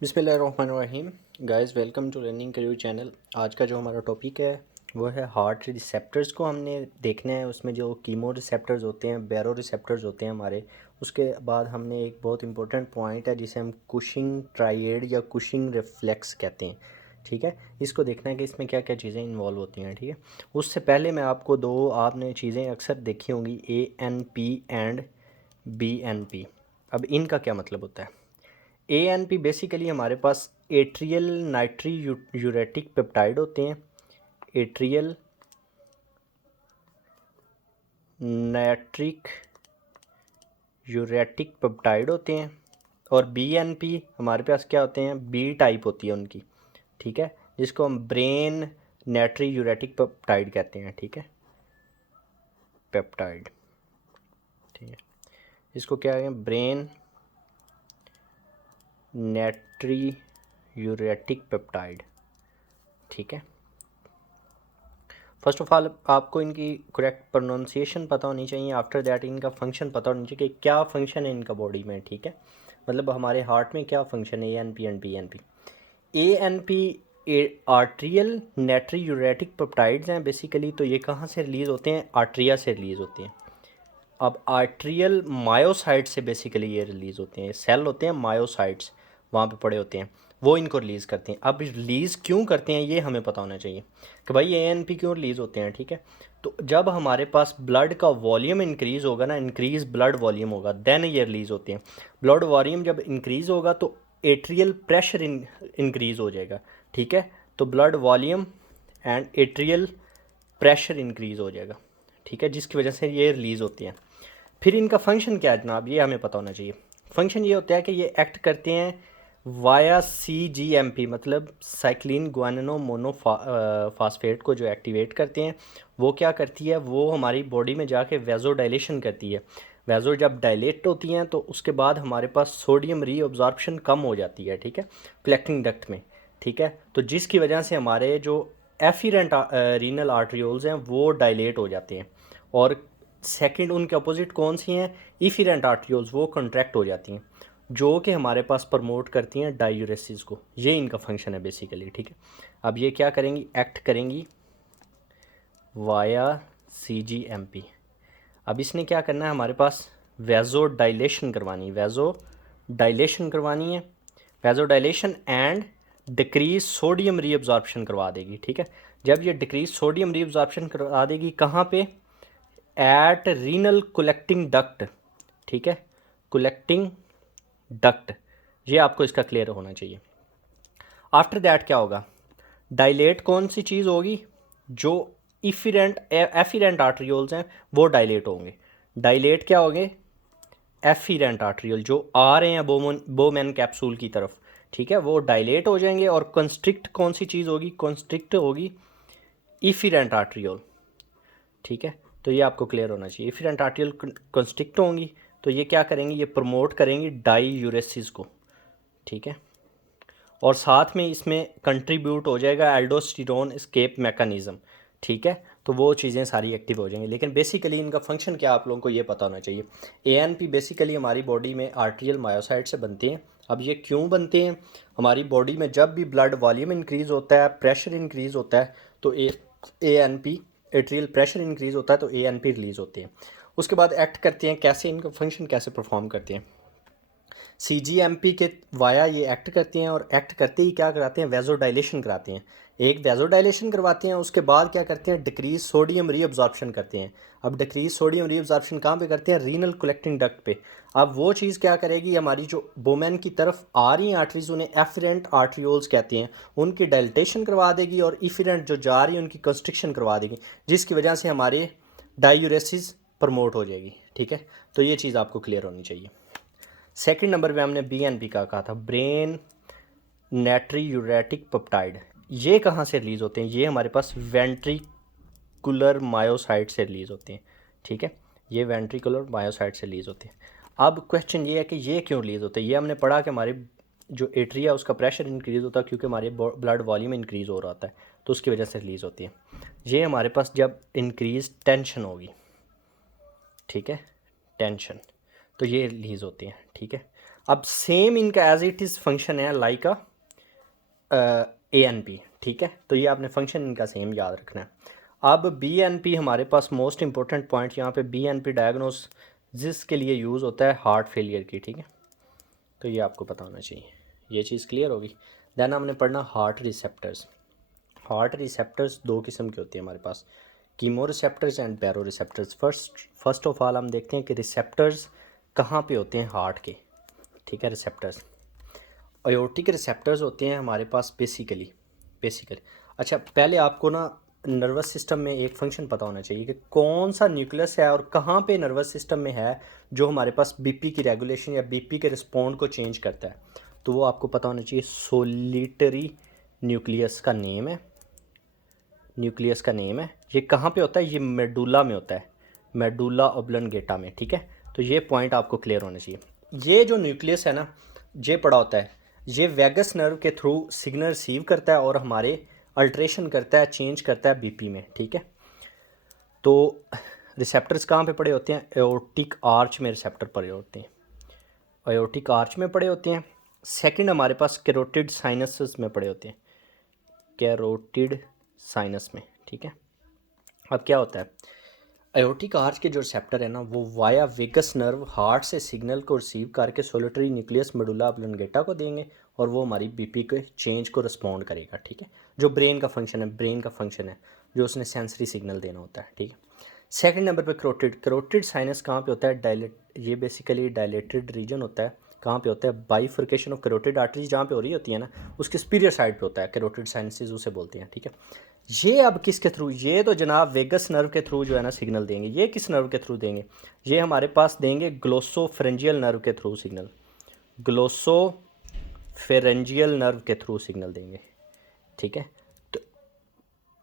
बिस्मिल्लाहिर्रहमानिर्रहीम। Guys, welcome to learning career channel. आज का जो हमारा टॉपिक है वो है हार्ट रिसेप्टर्स को हमने देखना है। उसमें जो कीमो रिसेप्टर्स होते हैं, बैरो रिसेप्टर्स होते हैं हमारे। उसके बाद हमने एक बहुत इंपॉर्टेंट पॉइंट है जिसे हम कुशिंग ट्रायड या कुशिंग रिफ्लेक्स कहते हैं। ठीक है, इसको देखना है कि इसमें क्या क्या चीज़ें इन्वॉल्व होती हैं। ठीक है, उससे पहले मैं आपको दो आपने चीज़ें अक्सर देखी होंगी, ANP एंड BNP। अब इनका क्या मतलब होता है? ANP बेसिकली हमारे पास एट्रियल नाइट्री यूरेटिक पेप्टाइड होते हैं। एट्रियल नाइट्रिक यूरेटिक पेप्टाइड होते हैं। और BNP हमारे पास क्या होते हैं? बी टाइप होती है उनकी। ठीक है, जिसको हम ब्रेन नाइट्री यूरेटिक पेप्टाइड कहते हैं। ठीक है, पेप्टाइड। ठीक है, इसको क्या है? Brain natriuretic peptide. ठीक है, फर्स्ट ऑफ ऑल आपको इनकी करेक्ट प्रोनाउंसिएशन पता होनी चाहिए। आफ्टर दैट इनका फंक्शन पता होना चाहिए कि क्या फंक्शन है इनका बॉडी में। ठीक है, मतलब हमारे हार्ट में क्या फंक्शन है ANP and BNP। ANP atrial natriuretic peptides हैं बेसिकली। तो ये कहाँ से रिलीज़ होते हैं? आर्ट्रिया से रिलीज़ होते हैं। अब आर्ट्रियल मायोसाइट से बेसिकली ये रिलीज़ होते हैं। सेल होते हैं मायोसाइट्स, वहाँ पे पड़े होते हैं, वो इनको रिलीज़ करते हैं। अब रिलीज़ क्यों करते हैं ये हमें पता होना चाहिए कि भाई ANP क्यों रिलीज़ होते हैं। ठीक है, तो जब हमारे पास ब्लड का वॉल्यूम इंक्रीज़ होगा ना, इंक्रीज़ ब्लड वॉल्यूम होगा, देन ये रिलीज़ होते हैं। ब्लड वॉल्यूम जब इंक्रीज़ होगा तो एट्रियल प्रेशर इंक्रीज़ हो जाएगा। ठीक है, तो blood volume and atrial pressure increase हो जाएगा। ठीक है, जिसकी वजह से ये रिलीज़ होती हैं। फिर इनका फंक्शन क्या है जनाब, ये हमें पता होना चाहिए। फंक्शन ये होता है कि ये एक्ट करते हैं वाया CGMP, मतलब साइक्लिन ग्वानिनो मोनोफॉस्फेट को जो एक्टिवेट करते हैं। वो क्या करती है? वो हमारी बॉडी में जाके वेजो डायलेशन करती है। वेजो जब डायलेट होती हैं तो उसके बाद हमारे पास सोडियम रीअब्जॉर्प्शन कम हो जाती है। ठीक है, कलेक्टिंग डक्ट में। ठीक है, तो जिसकी वजह से हमारे जो एफिरेंट रीनल आर्ट्रियोल्स हैं वो डायलेट हो जाते हैं। और सेकंड उनके अपोजिट कौन सी हैं? इफिरेंट आर्ट्रियोल्स, वो कंट्रैक्ट हो जाती हैं, जो कि हमारे पास प्रमोट करती हैं डायूरेसिस को। ये इनका फंक्शन है बेसिकली। ठीक है, अब ये क्या करेंगी? एक्ट करेंगी वाया CGMP। अब इसने क्या करना है? हमारे पास वेजो डायलेशन करवानी है, वेजो डायलेशन करवानी है, vasodilation and decrease sodium reabsorption करवा देगी। ठीक है, जब ये डिक्रीज सोडियम रीअब्जॉर्प्शन करवा देगी, कहाँ पे? At renal collecting duct. ठीक है, कलेक्टिंग डक्ट, ये आपको इसका क्लियर होना चाहिए। आफ्टर दैट क्या होगा? डायलेट कौन सी चीज़ होगी? जो एफिरेंट आर्ट्रियोल्स हैं वो डायलेट होंगे। डायलेट क्या होंगे? एफिरेंट आर्ट्रियल जो आ रहे हैं बोमेन कैप्सूल की तरफ। ठीक है, वो डायलेट हो जाएंगे। और कंस्ट्रिक्ट कौन सी चीज़ होगी? कंस्ट्रिक्ट होगी इफिरेंट आर्ट्रियोल। ठीक है, तो ये आपको क्लियर होना चाहिए। इफिरेंट आर्ट्रियल कंस्ट्रिक्ट होंगी तो ये क्या करेंगी? ये प्रमोट करेंगी डाईयूरेसिस को। ठीक है, और साथ में इसमें कंट्रीब्यूट हो जाएगा एल्डोस्टेरोन एस्केप मैकेनिज्म। ठीक है, तो वो चीज़ें सारी एक्टिव हो जाएंगी। लेकिन बेसिकली इनका फंक्शन क्या, आप लोगों को ये पता होना चाहिए। ANP बेसिकली हमारी बॉडी में आर्ट्रियल मायोसाइट से बनते हैं। अब ये क्यों बनते हैं? हमारी बॉडी में जब भी ब्लड वॉल्यूम इंक्रीज़ होता है, प्रेशर इंक्रीज़ होता है, तो ANP एट्रियल प्रेशर इंक्रीज़ होता है तो ANP रिलीज़ होते हैं। उसके बाद एक्ट करते हैं कैसे? इनका फंक्शन कैसे परफॉर्म करते हैं? CGMP के वाया ये एक्ट करते हैं, और एक्ट करते ही क्या कराते हैं? वेजो डायलेशन कराते हैं। एक वेजो डायलेशन करवाते हैं, उसके बाद क्या करते हैं? डिक्रीज सोडियम रीअब्जॉर्प्शन करते हैं। अब डिक्रीज सोडियम रीअब्जॉर्प्शन कहाँ पे करते हैं? रीनल कलेक्टिंग डक्ट पे। अब वो चीज़ क्या करेगी? हमारी जो बोमेन की तरफ आ रही हैं आर्टरीज, उन्हें एफरेंट आर्ट्रियोल्स कहते हैं, उनकी डायलिटेशन करवा देगी। और इफरेंट जो जा रही है उनकी कंस्ट्रिक्शन करवा देगी, जिसकी वजह से हमारे डायूरेसिस प्रमोट हो जाएगी। ठीक है, तो ये चीज़ आपको क्लियर होनी चाहिए। सेकंड नंबर पे हमने BNP का कहा था, ब्रेन नेट्री यूरेटिक पेप्टाइड। ये कहाँ से रिलीज़ होते हैं? ये हमारे पास वेंट्रिकुलर मायोसाइट से रिलीज़ होते हैं। ठीक है, ये वेंट्रिकुलर मायोसाइट से रिलीज़ होते हैं। अब क्वेश्चन ये है कि ये क्यों रिलीज़ होते हैं? ये हमने पढ़ा कि हमारे जो एट्रिया उसका प्रेशर इंक्रीज़ होता है क्योंकि हमारे ब्लड वॉल्यूम इंक्रीज़ हो रहा होता है, तो उसकी वजह से रिलीज़ होती है। ये हमारे पास जब इंक्रीज टेंशन होगी, ठीक है, टेंशन, तो ये रिलीज़ होती हैं। ठीक है, अब सेम इनका एज इट इज़ फंक्शन है लाइक ए एन पी, ठीक है। तो ये आपने फंक्शन इनका सेम याद रखना है। अब बी एन पी हमारे पास मोस्ट इंपॉर्टेंट पॉइंट यहाँ पे बी एन पी डायग्नोस जिसके लिए यूज़ होता है हार्ट फेलियर की, ठीक है। तो ये आपको पता होना चाहिए, ये चीज़ क्लियर होगी। देन हमने पढ़ना हार्ट रिसेप्टर्स। हार्ट रिसेप्टर्स दो किस्म के होते हैं हमारे पास, chemoreceptors and baroreceptors. First of all हम देखते हैं कि रिसेप्टर्स कहाँ पे होते हैं हार्ट के, ठीक है। रिसेप्टर्स अयोटिक रिसेप्टर्स होते हैं हमारे पास बेसिकली। अच्छा, पहले आपको ना नर्वस सिस्टम में एक फंक्शन पता होना चाहिए कि कौन सा न्यूक्लियस है और कहाँ पे नर्वस सिस्टम में है जो हमारे पास बीपी की रेगुलेशन या बीपी के रिस्पॉन्ड को चेंज करता है। तो वो आपको पता होना चाहिए। सोलिटरी न्यूक्लियस का नेम है, ये कहाँ पे होता है, ये मेडुला में होता है, मेडुला ऑब्लंगेटा में, ठीक है। तो ये पॉइंट आपको क्लियर होना चाहिए। ये जो न्यूक्लियस है ना, ये पड़ा होता है, ये वैगस नर्व के थ्रू सिग्नल रिसीव करता है और हमारे अल्ट्रेशन करता है, चेंज करता है बीपी में, ठीक है। तो रिसेप्टर्स कहाँ पे पड़े होते हैं, एओर्टिक आर्च में रिसेप्टर पड़े होते हैं, एओर्टिक आर्च में पड़े होते हैं। सेकंड हमारे पास कैरोटिड साइनसेस में पड़े होते हैं, कैरोटिड साइनस में, ठीक है। अब क्या होता है, एओर्टिक आर्च के जो रिसेप्टर है ना, वो वाया वेगस नर्व हार्ट से सिग्नल को रिसीव करके सोलिटरी न्यूक्लियस मेडुला ऑब्लंगेटा को देंगे और वो हमारी बीपी के चेंज को रिस्पॉन्ड करेगा, ठीक है। जो ब्रेन का फंक्शन है, जो उसने सेंसरी सिग्नल देना होता है, ठीक है। सेकंड नंबर पे करोटिड साइनस कहाँ पे होता है, ये बेसिकली डायलेटेड रीजन होता है। कहाँ पे होता है, बाइफर्केशन ऑफ करोटिड आर्टरीज जहाँ पे हो रही होती है ना, उसके सुपीरियर साइड पे होता है, करोटिड साइनसेस उसे बोलते हैं, ठीक है। ये अब किसके थ्रू, ये तो जनाब वेगस नर्व के थ्रू जो है ना सिग्नल देंगे। ये किस नर्व के थ्रू देंगे, ये हमारे पास देंगे ग्लोसोफेरेंजियल नर्व के थ्रू सिग्नल, ग्लोसोफेरेंजियल नर्व के थ्रू सिग्नल देंगे, ठीक है। तो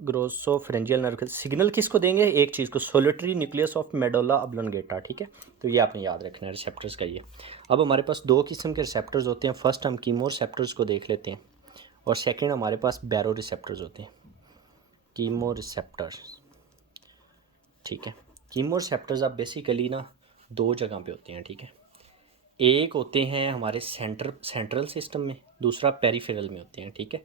ग्लोसोफेरेंजियल नर्व के सिग्नल किसको देंगे, एक चीज़ को, solitary nucleus of medulla oblongata, ठीक है। तो ये आपने याद रखना है रिसेप्टर्स का ये। अब हमारे पास दो किस्म के रिसेप्टर्स होते हैं। फर्स्ट हम कीमो रिसेप्टर्स को देख लेते हैं और सेकेंड हमारे पास बैरो रिसेप्टर्स होते हैं, कीमो रिसेप्टर्स, ठीक है। कीमो रिसेप्टर्स आप बेसिकली ना दो जगह पे होते हैं, ठीक है। एक होते हैं हमारे सेंट्रल सिस्टम में, दूसरा पेरिफेरल में होते हैं, ठीक है।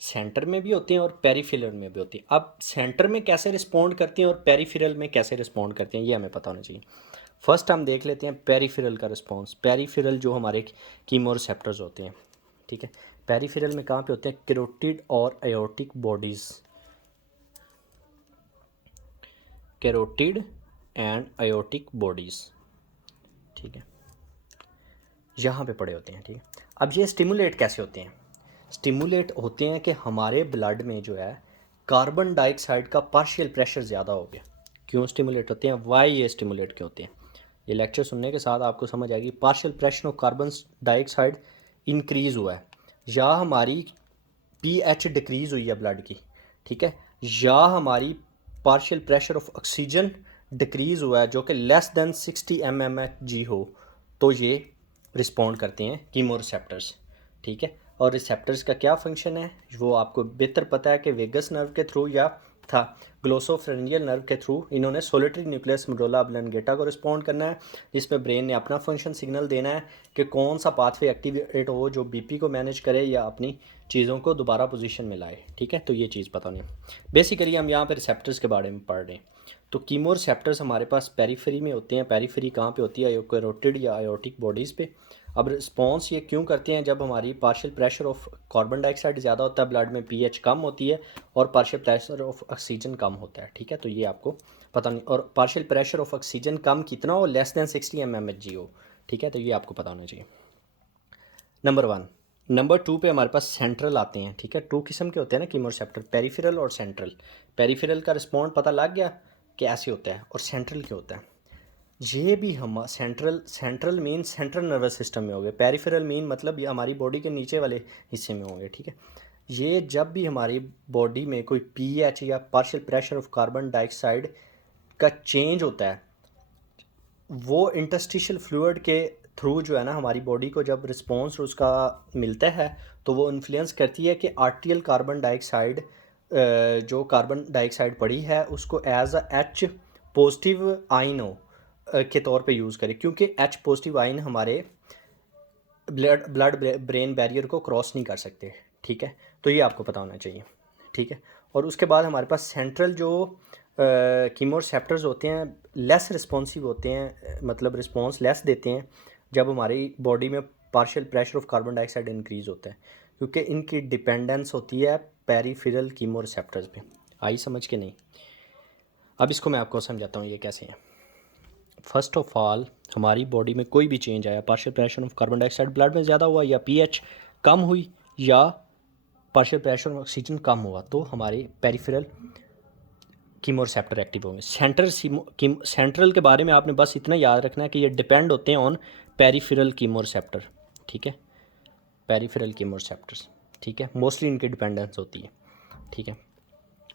सेंटर में भी होते हैं और पेरिफेरल में भी होते हैं। अब सेंटर में कैसे रिस्पॉन्ड करते हैं और पेरिफेरल में कैसे रिस्पॉन्ड करते हैं, ये हमें पता होना चाहिए। फर्स्ट हम देख लेते हैं पेरिफेरल का रिस्पॉन्स। पेरिफेरल जो हमारे कीमो रिसेप्टर्स होते हैं, ठीक है। पेरिफेरल में कहाँ पे होते हैं, कैरोटिड और aortic bodies, carotid and aortic bodies, ठीक है, यहाँ पे पड़े होते हैं, ठीक है। अब ये स्टिमुलेट कैसे होते हैं, स्टिमुलेट होते हैं कि हमारे ब्लड में जो है कार्बन डाइऑक्साइड का पार्शियल प्रेशर ज़्यादा हो गया। क्यों स्टिमुलेट होते हैं, वाई ये स्टिमुलेट क्यों होते हैं, ये लेक्चर सुनने के साथ आपको समझ आएगी। Partial pressure of carbon dioxide increase हुआ है, या हमारी पीएच डिक्रीज़ हुई है ब्लड की, ठीक है, या हमारी partial pressure of oxygen decrease हुआ है जो कि लेस देन 60 mmHg हो, तो ये रिस्पॉन्ड करते हैं कीमो रिसेप्टर्स, ठीक है। और रिसेप्टर्स का क्या फंक्शन है वो आपको बेहतर पता है कि वेगस नर्व के थ्रू या था ग्लोसोफेरेंजियल नर्व के थ्रू इन्होंने सोलिटरी न्यूक्लियस मेडुला ऑब्लंगेटा को रिस्पॉन्ड करना है, जिसमें ब्रेन ने अपना फंक्शन सिग्नल देना है कि कौन सा पाथवे एक्टिवेट हो जो बीपी को मैनेज करे या अपनी चीज़ों को दोबारा पोजीशन में लाए, ठीक है। तो ये चीज़ पता नहीं, बेसिकली हम यहाँ पर रिसेप्टर्स के बारे में पढ़ रहे हैं। तो कीमो रिसेप्टर्स हमारे पास पेरीफेरी में होते हैं। पेरीफेरी कहाँ पे होती है, कैरोटिड या आयोटिक बॉडीज़ पे। अब रिस्पॉन्स ये क्यों करते हैं, जब हमारी partial pressure of carbon dioxide ज़्यादा होता है ब्लड में, पीएच कम होती है और पार्शियल प्रेशर ऑफ ऑक्सीजन कम होता है, ठीक है। तो ये आपको पता नहीं, और पार्शियल प्रेशर ऑफ ऑक्सीजन कम कितना हो, लेस देन 60 mmHg हो, ठीक है। तो ये आपको पता होना चाहिए, नंबर वन। नंबर टू पे हमारे पास सेंट्रल आते हैं, ठीक है। टू किस्म के होते हैं ना कीमो रिसेप्टर, पेरिफेरल और सेंट्रल। पेरिफेरल का रिस्पॉन्ड पता लग गया कैसे होता है, और सेंट्रल क्या होता है। ये भी हम central mean central nervous system में हो गए, पेरिफेरल मीन मतलब ये हमारी बॉडी के नीचे वाले हिस्से में होंगे, ठीक है। ये जब भी हमारी बॉडी में कोई पीएच या partial pressure of carbon dioxide का चेंज होता है, वो इंटरस्टिशियल फ्लूइड के थ्रू जो है ना हमारी बॉडी को जब रिस्पॉन्स उसका मिलता है, तो वो इन्फ्लुएंस करती है कि आर्टियल कार्बन डाइऑक्साइड, जो कार्बन डाइऑक्साइड पड़ी है उसको as a H positive ion हो के तौर पे यूज़ करें, क्योंकि एच पॉजिटिव आइन हमारे ब्लड ब्लड ब्रेन बैरियर को क्रॉस नहीं कर सकते, ठीक है। तो ये आपको पता होना चाहिए, ठीक है। और उसके बाद हमारे पास सेंट्रल जो कीमोरेसेप्टर्स होते हैं लेस रिस्पॉन्सिव होते हैं, मतलब रिस्पॉन्स लेस देते हैं जब हमारी बॉडी में partial pressure of carbon dioxide increase होता है, क्योंकि इनकी डिपेंडेंस होती है पेरिफेरल कीमोरेसेप्टर्स पे। आई समझ के नहीं? अब इसको मैं आपको समझाता हूँ ये कैसे है। फर्स्ट ऑफ ऑल, हमारी बॉडी में कोई भी चेंज आया, partial pressure of carbon dioxide blood में ज़्यादा हुआ या पीएच कम हुई या पार्शियल प्रेशर ऑफ ऑक्सीजन कम हुआ, तो हमारे पेरिफेरल कीमोरेसेप्टर एक्टिव होंगे। सेंट्रल के बारे में आपने बस इतना याद रखना है कि ये डिपेंड होते हैं ऑन पेरिफेरल कीमोरेसेप्टर, ठीक है। पेरिफेरल कीमोरेसेप्टर्स, ठीक है, मोस्टली इनकी डिपेंडेंस होती है, ठीक है।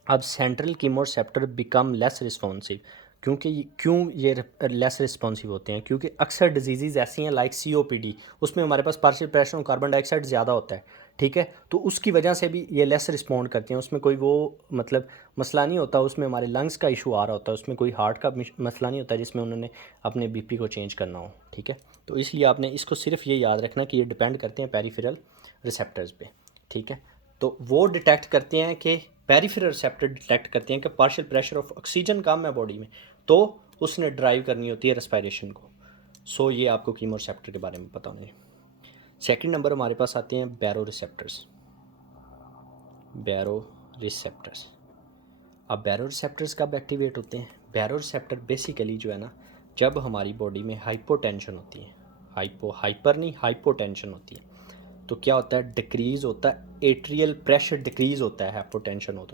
अब सेंट्रल कीमोरेसेप्टर बिकम लेस रिस्पॉन्सिव, क्यों ये लेस रिस्पॉन्सिव होते हैं? क्योंकि अक्सर डिजीज़ ऐसी हैं लाइक सीओपीडी, उसमें हमारे पास पार्शियल प्रेशर और कार्बन डाइऑक्साइड ज़्यादा होता है, ठीक है। तो उसकी वजह से भी ये लेस रिस्पॉन्ड करते हैं। उसमें कोई वो मतलब मसला नहीं होता, उसमें हमारे लंग्स का इशू आ रहा होता है, उसमें कोई हार्ट का मसला नहीं होता जिसमें उन्होंने अपने बीपी को चेंज करना हो, ठीक है। तो इसलिए आपने इसको सिर्फ ये याद रखना कि ये डिपेंड करते हैं पेरिफेरल रिसेप्टर्स पे, ठीक है। तो वो डिटेक्ट करते हैं कि पेरिफेरल रिसेप्टर डिटेक्ट करते हैं कि पार्शियल प्रेशर ऑफ ऑक्सीजन कम है बॉडी में, तो उसने ड्राइव करनी होती है रेस्पिरेशन को। सो ये आपको कीमोरेसेप्टर के बारे में पता होना चाहिए। सेकंड नंबर हमारे पास आते हैं बैरो रिसेप्टर्स। बैरो रिसेप्टर्स, अब बैरो रिसेप्टर्स कब एक्टिवेट होते हैं? बैरो रिसेप्टर बेसिकली जो है ना, जब हमारी बॉडी में हाइपोटेंशन होती है, हाइपर नहीं, हाइपोटेंशन होती है, तो क्या होता है? डिक्रीज़ होता है एट्रियल प्रेशर, डिक्रीज़ होता है हाइपोटेंशन हो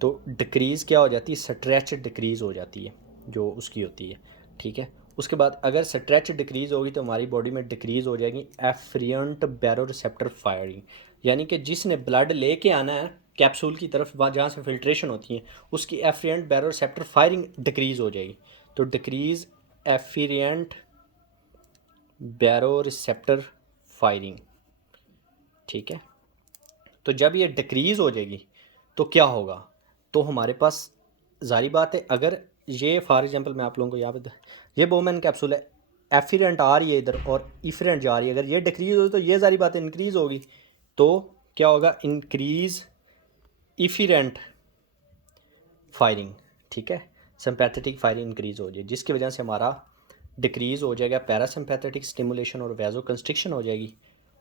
तो डिक्रीज़ क्या हो जाती है? स्ट्रेच डिक्रीज़ हो जाती है जो उसकी होती है, ठीक है। उसके बाद अगर स्ट्रेच डिक्रीज़ होगी तो हमारी बॉडी में डिक्रीज़ हो जाएगी एफरेंट बैरो रिसेप्टर फायरिंग, यानी कि जिसने ब्लड लेके आना है कैप्सूल की तरफ, वहाँ जहाँ से फिल्ट्रेशन होती है, उसकी एफरेंट बैरो रिसेप्टर फायरिंग डिक्रीज़ हो जाएगी। तो डिक्रीज़ एफरेंट बैरो रिसेप्टर फायरिंग, ठीक है। तो जब ये डिक्रीज़ हो जाएगी तो क्या होगा? तो हमारे पास ज़ाहिर बात है, अगर ये फॉर एग्जांपल मैं आप लोगों को यहाँ पे, ये बोमैन कैप्सूल है, एफिरेंट आ रही है इधर और इफरेंट जा रही है, अगर ये डिक्रीज़ हो तो ये ज़ाहिर बात है इंक्रीज़ होगी, तो क्या होगा? इंक्रीज़ इफिरेंट फायरिंग, ठीक है। सिंपैथेटिक फायरिंग इंक्रीज़ हो जाए, जिसकी वजह से हमारा डिक्रीज़ हो जाएगा पैरासिम्पैथेटिक स्टिमुलेशन और वैज़ो कंस्ट्रिक्शन हो जाएगी।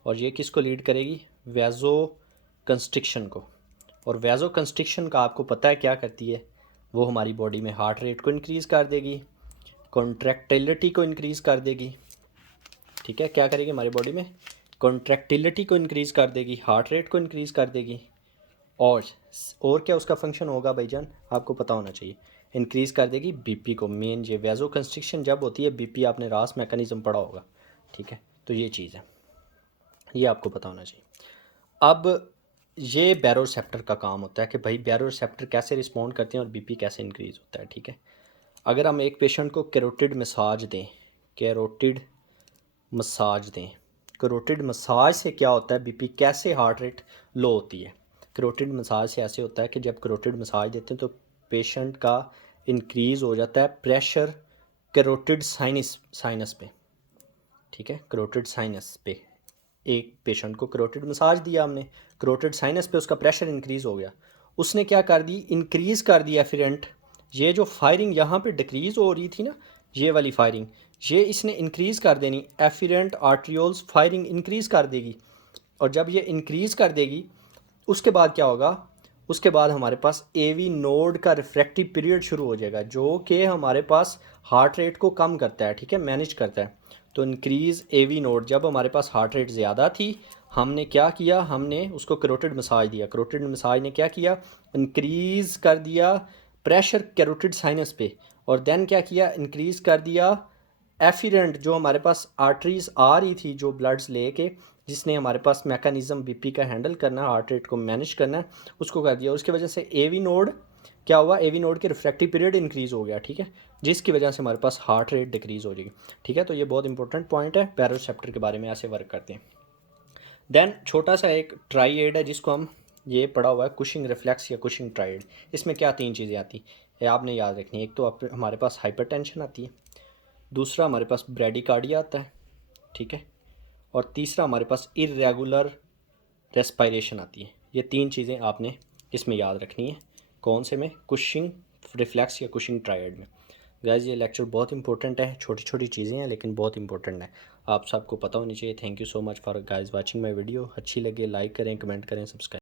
और ये किसको लीड करेगी? वैज़ो कंस्ट्रिक्शन को। और वैज़ो कंस्ट्रिक्शन का आपको पता है क्या करती है? वो हमारी बॉडी में हार्ट रेट को इंक्रीज़ कर देगी, कॉन्ट्रैक्टिलिटी को इंक्रीज़ कर देगी, ठीक है। क्या करेगी हमारी बॉडी में? कॉन्ट्रैक्टिलिटी को इंक्रीज़ कर देगी, हार्ट रेट को इंक्रीज़ कर देगी, और क्या उसका फंक्शन होगा भाईजान? आपको पता होना चाहिए, इंक्रीज़ कर देगी बीपी को। मेन ये वैज़ो कंस्ट्रिक्शन जब होती है, बीपी आपने रास मैकेनिज़्म पढ़ा होगा, ठीक है। तो ये चीज़ है, ये आपको पता होना चाहिए। अब ये बैरो रिसेप्टर का काम होता है कि भाई बैरो रिसेप्टर कैसे रिस्पॉन्ड करते हैं और बीपी कैसे इंक्रीज़ होता है, ठीक है। अगर हम एक पेशेंट को कैरोटिड मसाज दें, कैरोटिड मसाज दें, कैरोटिड मसाज से क्या होता है? बीपी कैसे, हार्ट रेट लो होती है। कैरोटिड मसाज से ऐसे होता है कि जब कैरोटिड मसाज देते हैं तो पेशेंट का इंक्रीज़ हो जाता है प्रेशर कैरोटिड साइनस पे, ठीक है। कैरोटिड साइनस पे एक पेशेंट को कैरोटिड मसाज दिया हमने, कैरोटिड साइनस पे उसका प्रेशर इंक्रीज़ हो गया, उसने क्या कर दी? इंक्रीज़ कर दिया एफिरेंट। ये जो फायरिंग यहाँ पे डिक्रीज़ हो रही थी ना, ये वाली फायरिंग, ये इसने इंक्रीज़ कर देनी, एफिरेंट आर्ट्रियोल्स फायरिंग इंक्रीज़ कर देगी। और जब ये इंक्रीज़ कर देगी, उसके बाद क्या होगा? उसके बाद हमारे पास एवी नोड का रिफ्रैक्टिव पीरियड शुरू हो जाएगा, जो कि हमारे पास हार्ट रेट को कम करता है, ठीक है, मैनेज करता है। तो इंक्रीज़ एवी नोड, जब हमारे पास हार्ट रेट ज़्यादा थी, हमने क्या किया? हमने उसको कैरोटिड मसाज दिया। कैरोटिड मसाज ने क्या किया? इंक्रीज़ कर दिया प्रेशर कैरोटिड साइनस पे, और देन क्या किया? इंक्रीज़ कर दिया एफिरेंट, जो हमारे पास आर्टरीज आ रही थी जो ब्लड्स लेके, जिसने हमारे पास मैकेनिज़्म बीपी का हैंडल करना है, हार्ट रेट को मैनेज करना है, उसको कर दिया। उसकी वजह से एवी नोड क्या हुआ? एवी नोड के रिफ्रैक्टिव पीरियड इंक्रीज़ हो गया, ठीक है, जिसकी वजह से हमारे पास हार्ट रेट डिक्रीज़ हो जाएगी, ठीक है। तो ये बहुत इंपॉर्टेंट पॉइंट है, बैरो रिसेप्टर के बारे में ऐसे वर्क करते हैं। देन छोटा सा एक ट्राइएड है जिसको हम, ये पढ़ा हुआ है कुशिंग रिफ्लेक्स या कुशिंग ट्राइएड। इसमें क्या तीन चीज़ें आती है आपने याद रखनी है। एक तो हमारे पास हाइपरटेंशन आती है, दूसरा हमारे पास ब्रेडिकार्डिया आता है, ठीक है, और तीसरा हमारे पास इर्रेगुलर रेस्पिरेशन आती है। ये 3 चीज़ें आपने इसमें याद रखनी है। कौन से में? कुशिंग रिफ्लेक्स या कुशिंग ट्रायड में। गाइस ये लेक्चर बहुत इंपॉर्टेंट है, छोटी छोटी चीज़ें हैं लेकिन बहुत इंपॉर्टेंट है, आप सबको पता होनी चाहिए। Thank you so much for guys watching my video. अच्छी लगे लाइक करें, कमेंट करें, सब्सक्राइब